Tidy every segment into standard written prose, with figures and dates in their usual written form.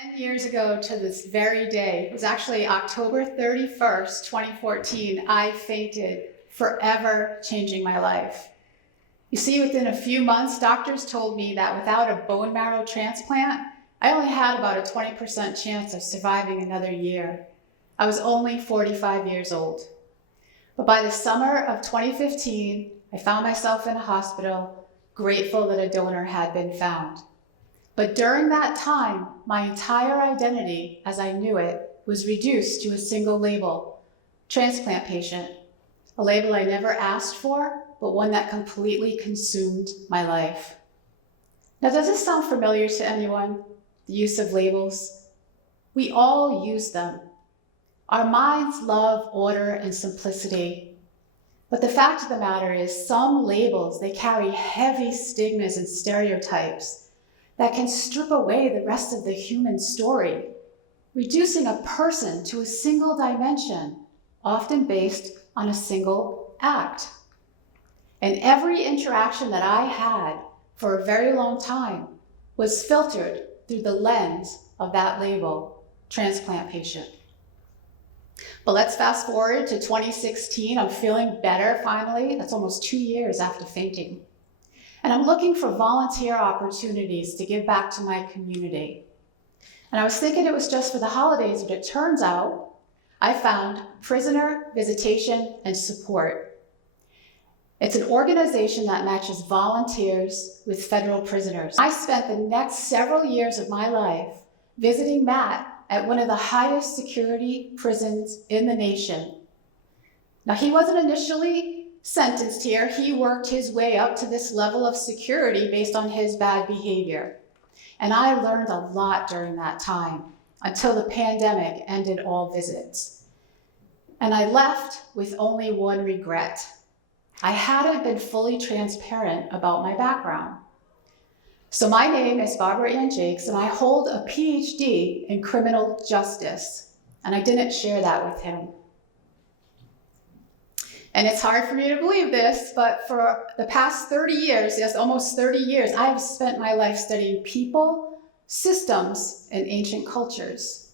10 years ago to this very day, it was actually October 31st, 2014, I fainted, forever changing my life. You see, within a few months, doctors told me that without a bone marrow transplant, I only had about a 20% chance of surviving another year. I was only 45 years old. But by the summer of 2015, I found myself in a hospital, grateful that a donor had been found. But during that time, my entire identity, as I knew it, was reduced to a single label: transplant patient. A label I never asked for, but one that completely consumed my life. Now, does this sound familiar to anyone? The use of labels? We all use them. Our minds love order and simplicity. But the fact of the matter is, some labels, they carry heavy stigmas and stereotypes that can strip away the rest of the human story, reducing a person to a single dimension, often based on a single act. And every interaction that I had for a very long time was filtered through the lens of that label, transplant patient. But let's fast forward to 2016. I'm feeling better finally. That's almost 2 years after fainting. And I'm looking for volunteer opportunities to give back to my community. And I was thinking it was just for the holidays, but it turns out I found Prisoner Visitation and Support. It's an organization that matches volunteers with federal prisoners. I spent the next several years of my life visiting Matt at one of the highest security prisons in the nation. Now, he wasn't initially sentenced here. He worked his way up to this level of security based on his bad behavior. And I learned a lot during that time until the pandemic ended all visits. And I left with only one regret. I hadn't been fully transparent about my background. So my name is Barbara Ann Jakes, and I hold a PhD in criminal justice. And I didn't share that with him. And it's hard for me to believe this, but for the past 30 years, yes, almost 30 years, I have spent my life studying people, systems, and ancient cultures.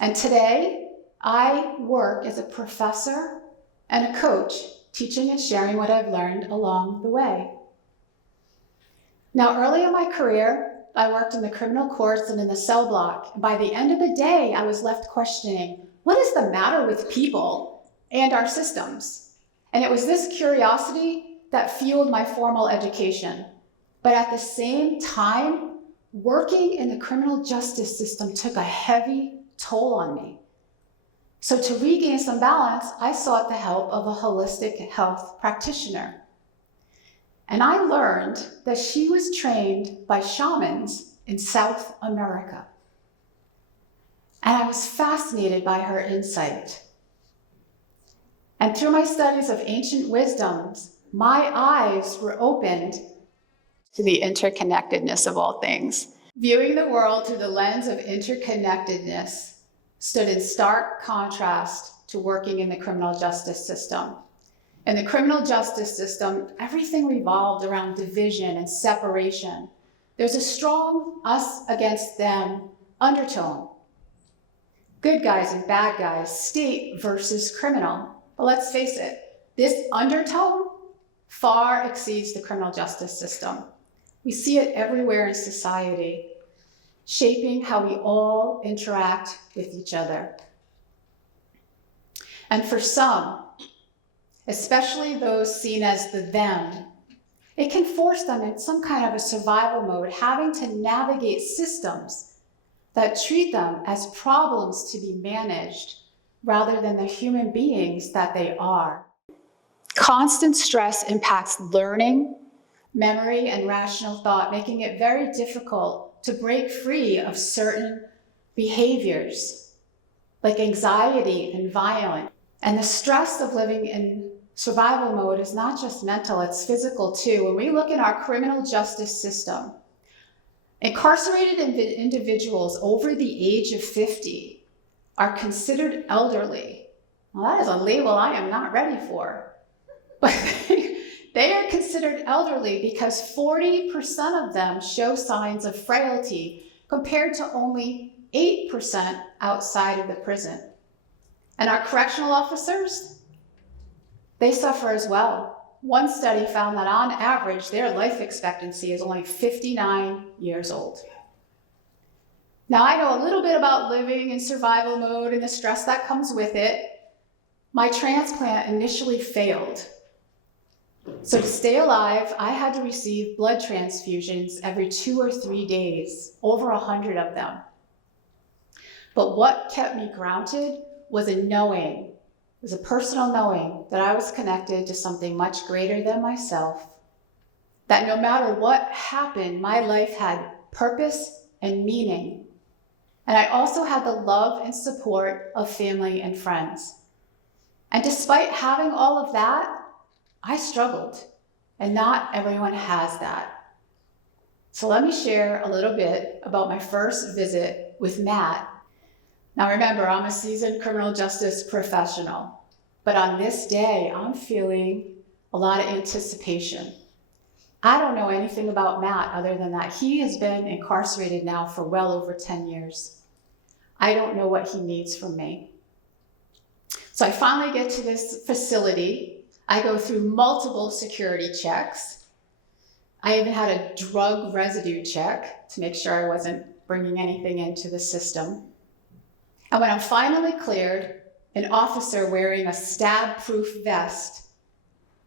And today, I work as a professor and a coach, teaching and sharing what I've learned along the way. Now, early in my career, I worked in the criminal courts and in the cell block. And by the end of the day, I was left questioning, what is the matter with people and our systems? And it was this curiosity that fueled my formal education. But at the same time, working in the criminal justice system took a heavy toll on me. So to regain some balance, I sought the help of a holistic health practitioner. And I learned that she was trained by shamans in South America. And I was fascinated by her insight. And through my studies of ancient wisdoms, my eyes were opened to the interconnectedness of all things. Viewing the world through the lens of interconnectedness stood in stark contrast to working in the criminal justice system. In the criminal justice system, everything revolved around division and separation. There's a strong us against them undertone. Good guys and bad guys, state versus criminal. But let's face it, this undertone far exceeds the criminal justice system. We see it everywhere in society, shaping how we all interact with each other. And for some, especially those seen as the them, it can force them in some kind of a survival mode, having to navigate systems that treat them as problems to be managed rather than the human beings that they are. Constant stress impacts learning, memory, and rational thought, making it very difficult to break free of certain behaviors like anxiety and violence. And the stress of living in survival mode is not just mental, it's physical too. When we look at our criminal justice system, incarcerated individuals over the age of 50 are considered elderly. Well, that is a label I am not ready for. But they are considered elderly because 40% of them show signs of frailty compared to only 8% outside of the prison. And our correctional officers, they suffer as well. One study found that on average, their life expectancy is only 59 years old. Now, I know a little bit about living in survival mode and the stress that comes with it. My transplant initially failed. So to stay alive, I had to receive blood transfusions every 2 or 3 days, over 100 of them. But what kept me grounded was a knowing, was a personal knowing that I was connected to something much greater than myself, that no matter what happened, my life had purpose and meaning. And I also had the love and support of family and friends. And despite having all of that, I struggled, and not everyone has that. So let me share a little bit about my first visit with Matt. Now remember, I'm a seasoned criminal justice professional, but on this day, I'm feeling a lot of anticipation. I don't know anything about Matt other than that he has been incarcerated now for well over 10 years. I don't know what he needs from me. So I finally get to this facility. I go through multiple security checks. I even had a drug residue check to make sure I wasn't bringing anything into the system. And when I'm finally cleared, an officer wearing a stab-proof vest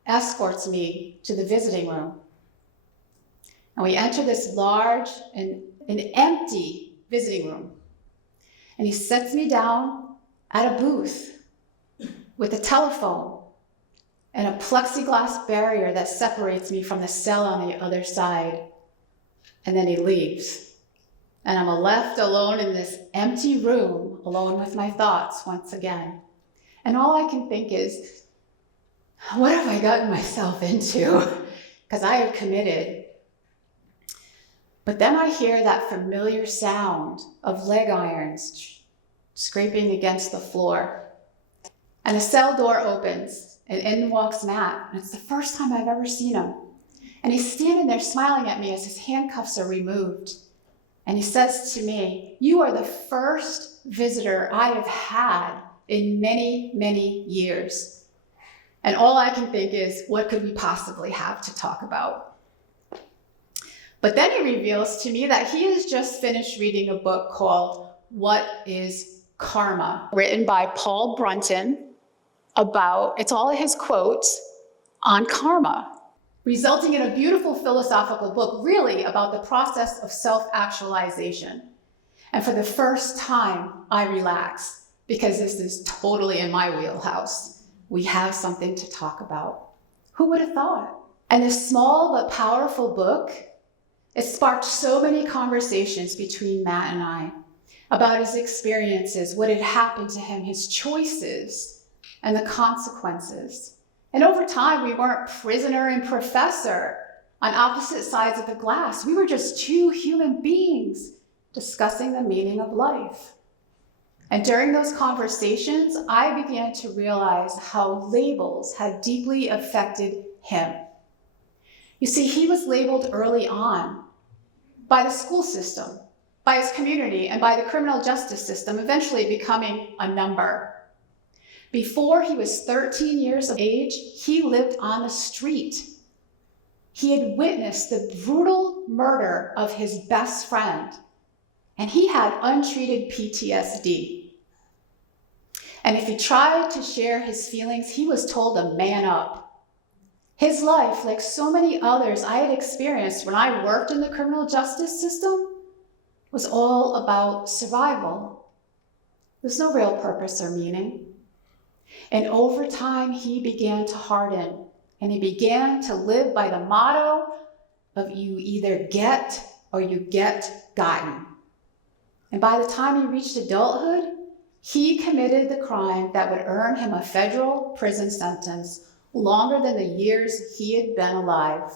escorts me to the visiting room. And we enter this large and an empty visiting room. And he sets me down at a booth with a telephone and a plexiglass barrier that separates me from the cell on the other side. And then he leaves. And I'm left alone in this empty room, alone with my thoughts once again. And all I can think is, what have I gotten myself into? Because I had committed. But then I hear that familiar sound of leg irons scraping against the floor. And the cell door opens. And in walks Matt, and it's the first time I've ever seen him. And he's standing there smiling at me as his handcuffs are removed. And he says to me, "You are the first visitor I have had in many, many years." And all I can think is, what could we possibly have to talk about? But then he reveals to me that he has just finished reading a book called What is Karma? Written by Paul Brunton. It's all his quotes on karma, resulting in a beautiful philosophical book, really about the process of self-actualization. And for the first time, I relax, because this is totally in my wheelhouse. We have something to talk about. Who would have thought? And this small but powerful book, it sparked so many conversations between Matt and I about his experiences, what had happened to him, his choices, and the consequences. And over time, we weren't prisoner and professor on opposite sides of the glass. We were just two human beings discussing the meaning of life. And during those conversations, I began to realize how labels had deeply affected him. You see, he was labeled early on by the school system, by his community, and by the criminal justice system, eventually becoming a number. Before he was 13 years of age, he lived on the street. He had witnessed the brutal murder of his best friend, and he had untreated PTSD. And if he tried to share his feelings, he was told to man up. His life, like so many others I had experienced when I worked in the criminal justice system, was all about survival. There's no real purpose or meaning. And over time, he began to harden, and he began to live by the motto of you either get or you get gotten. And by the time he reached adulthood, he committed the crime that would earn him a federal prison sentence longer than the years he had been alive,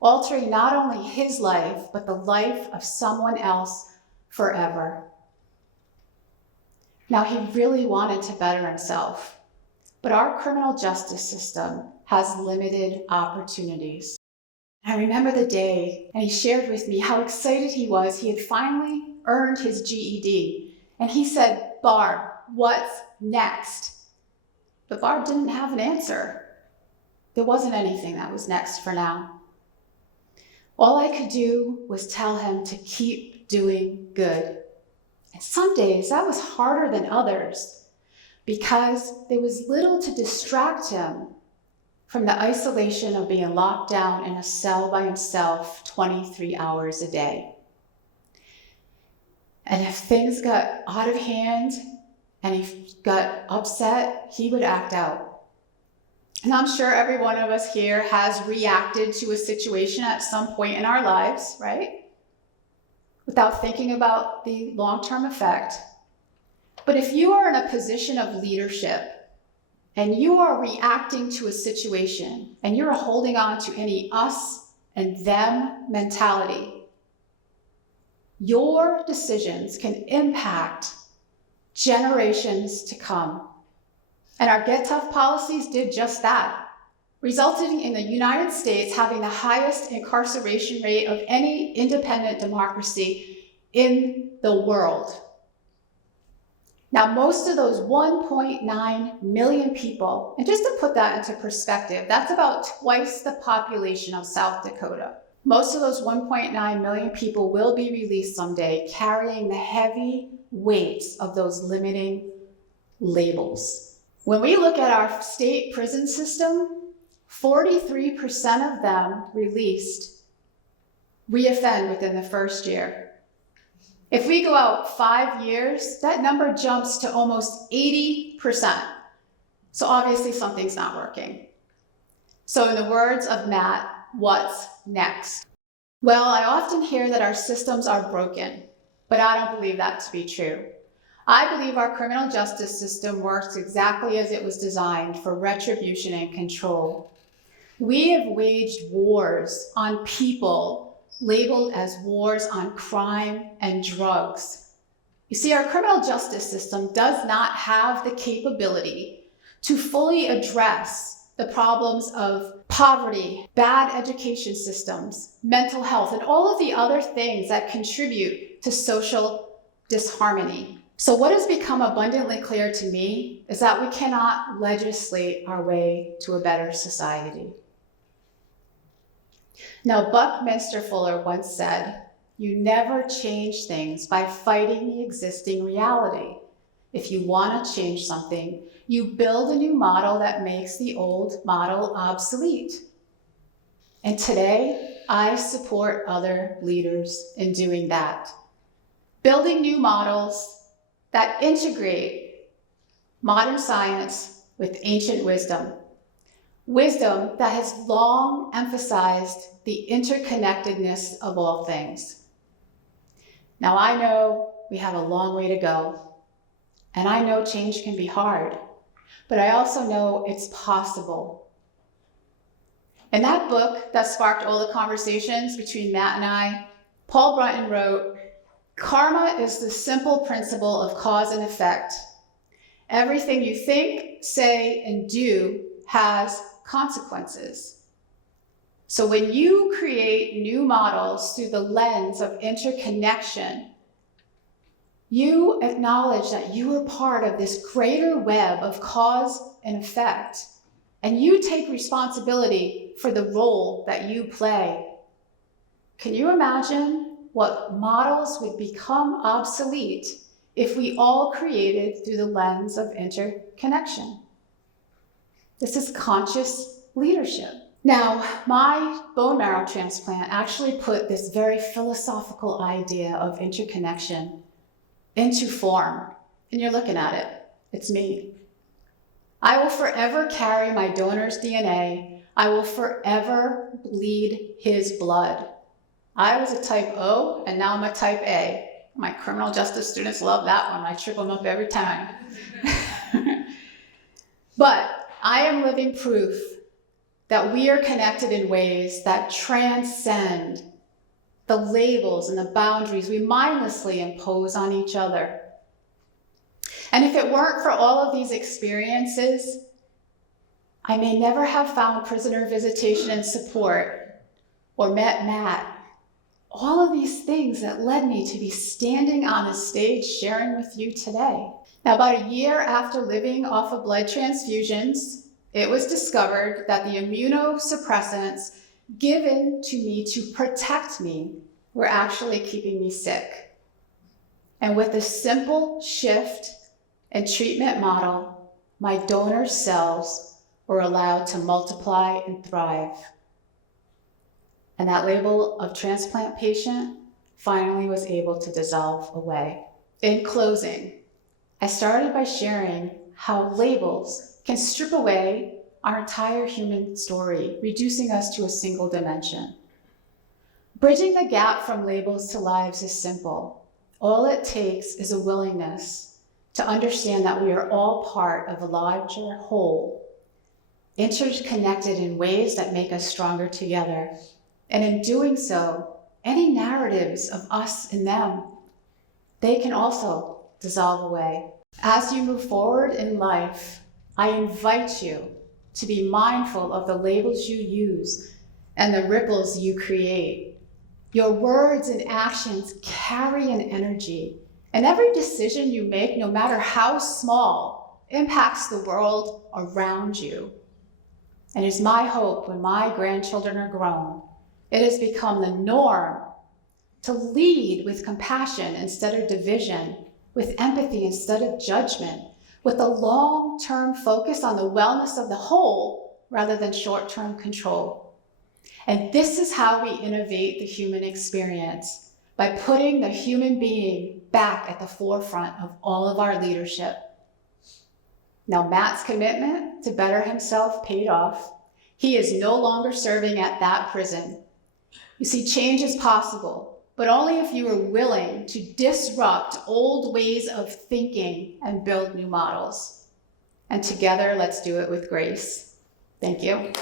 altering not only his life, but the life of someone else forever. Now, he really wanted to better himself. But our criminal justice system has limited opportunities. I remember the day, and he shared with me how excited he was. He had finally earned his GED. And he said, "Barb, what's next?" But Barb didn't have an answer. There wasn't anything that was next for now. All I could do was tell him to keep doing good. And some days that was harder than others because there was little to distract him from the isolation of being locked down in a cell by himself 23 hours a day. And if things got out of hand and he got upset, he would act out. And I'm sure every one of us here has reacted to a situation at some point in our lives, right? Without thinking about the long-term effect. But if you are in a position of leadership and you are reacting to a situation and you're holding on to any us and them mentality, your decisions can impact generations to come. And our Get Tough policies did just that, resulting in the United States having the highest incarceration rate of any independent democracy in the world. Now, most of those 1.9 million people, and just to put that into perspective, that's about twice the population of South Dakota. Most of those 1.9 million people will be released someday, carrying the heavy weights of those limiting labels. When we look at our state prison system, 43% of them released reoffend within the first year. If we go out 5 years, that number jumps to almost 80%. So obviously something's not working. So in the words of Matt, what's next? Well, I often hear that our systems are broken, but I don't believe that to be true. I believe our criminal justice system works exactly as it was designed for retribution and control. We have waged wars on people labeled as wars on crime and drugs. You see, our criminal justice system does not have the capability to fully address the problems of poverty, bad education systems, mental health, and all of the other things that contribute to social disharmony. So what has become abundantly clear to me is that we cannot legislate our way to a better society. Now, Buckminster Fuller once said, "You never change things by fighting the existing reality. If you want to change something, you build a new model that makes the old model obsolete." And today, I support other leaders in doing that. Building new models that integrate modern science with ancient wisdom. Wisdom that has long emphasized the interconnectedness of all things. Now, I know we have a long way to go, and I know change can be hard, but I also know it's possible. In that book that sparked all the conversations between Matt and I, Paul Brunton wrote, "Karma is the simple principle of cause and effect. Everything you think, say, and do has consequences. So when you create new models through the lens of interconnection, you acknowledge that you are part of this greater web of cause and effect, and you take responsibility for the role that you play. Can you imagine what models would become obsolete if we all created through the lens of interconnection?" This is conscious leadership. Now, my bone marrow transplant actually put this very philosophical idea of interconnection into form. And you're looking at it. It's me. I will forever carry my donor's DNA. I will forever bleed his blood. I was a type O, and now I'm a type A. My criminal justice students love that one. I trip them up every time. But I am living proof that we are connected in ways that transcend the labels and the boundaries we mindlessly impose on each other. And if it weren't for all of these experiences, I may never have found prisoner visitation and support, or met Matt, all of these things that led me to be standing on a stage sharing with you today. Now, about a year after living off of blood transfusions, it was discovered that the immunosuppressants given to me to protect me were actually keeping me sick. And with a simple shift and treatment model, my donor cells were allowed to multiply and thrive. And that label of transplant patient finally was able to dissolve away. In closing, I started by sharing how labels can strip away our entire human story, reducing us to a single dimension. Bridging the gap from labels to lives is simple. All it takes is a willingness to understand that we are all part of a larger whole, interconnected in ways that make us stronger together. And in doing so, any narratives of us and them, they can also dissolve away. As you move forward in life, I invite you to be mindful of the labels you use and the ripples you create. Your words and actions carry an energy, and every decision you make, no matter how small, impacts the world around you. And it's my hope when my grandchildren are grown, it has become the norm to lead with compassion instead of division, with empathy instead of judgment, with a long-term focus on the wellness of the whole rather than short-term control. And this is how we innovate the human experience, by putting the human being back at the forefront of all of our leadership. Now, Matt's commitment to better himself paid off. He is no longer serving at that prison. You see, change is possible, but only if you are willing to disrupt old ways of thinking and build new models. And together, let's do it with grace. Thank you.